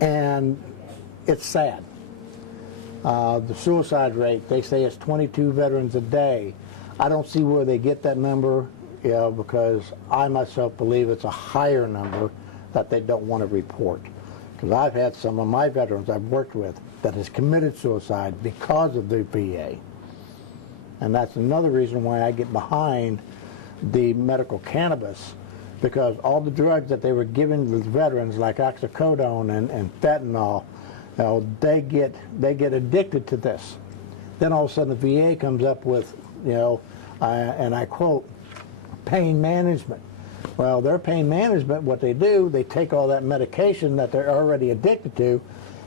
And it's sad. The suicide rate, they say it's 22 veterans a day. I don't see where they get that number, because I myself believe it's a higher number that they don't want to report. Because I've had some of my veterans I've worked with that has committed suicide because of the VA. And that's another reason why I get behind the medical cannabis, because all the drugs that they were giving the veterans, like oxycodone and fentanyl, they get addicted to this. Then all of a sudden the VA comes up with, and I quote, pain management. Well, their pain management, what they do, they take all that medication that they're already addicted to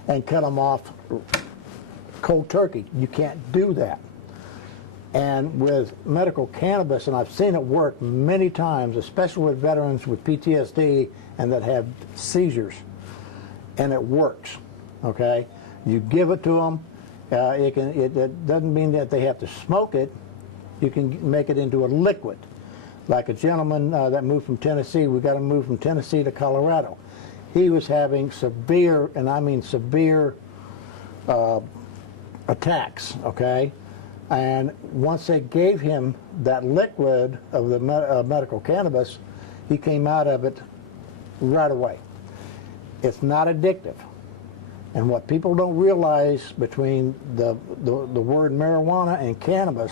and cut them off cold turkey. You can't do that. And with medical cannabis, and I've seen it work many times, especially with veterans with PTSD and that have seizures, and it works, okay? You give it to them. It doesn't mean that they have to smoke it. You can make it into a liquid. Like a gentleman that moved from Tennessee, we got him moved from Tennessee to Colorado. He was having severe, and I mean severe, attacks, okay? And once they gave him that liquid of the medical cannabis, he came out of it right away. It's not addictive. And what people don't realize between the word marijuana and cannabis,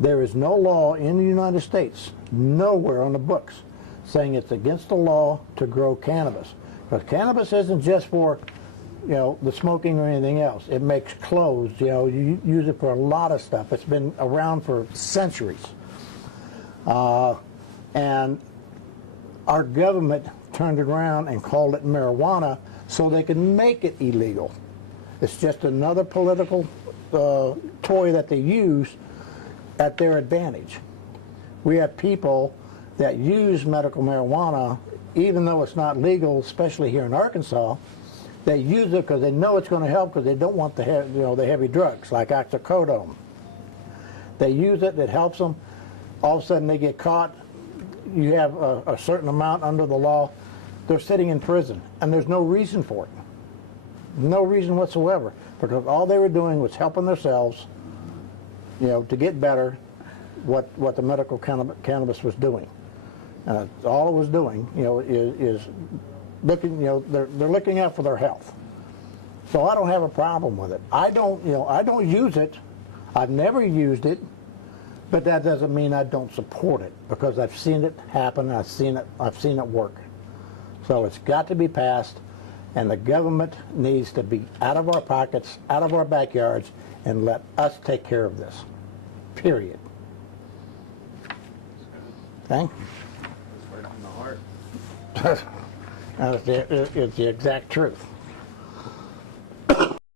there is no law in the United States, nowhere on the books, saying it's against the law to grow cannabis. Because cannabis isn't just for, the smoking or anything else. It makes clothes, you use it for a lot of stuff. It's been around for centuries. And our government turned it around and called it marijuana so they can make it illegal. It's just another political toy that they use at their advantage. We have people that use medical marijuana, even though it's not legal, especially here in Arkansas. They use it because they know it's going to help, because they don't want the heavy drugs like oxycodone. They use it, it helps them. All of a sudden they get caught. You have a certain amount under the law. They're sitting in prison, and there's no reason for it. No reason whatsoever, because all they were doing was helping themselves, to get better, what the medical cannabis was doing. All it was doing, is looking, they're looking out for their health. So I don't have a problem with it. I don't use it. I've never used it, but that doesn't mean I don't support it, because I've seen it happen. I've seen it work. So it's got to be passed, and the government needs to be out of our pockets, out of our backyards, and let us take care of this. Period. Okay? It's right from the heart. It's the exact truth.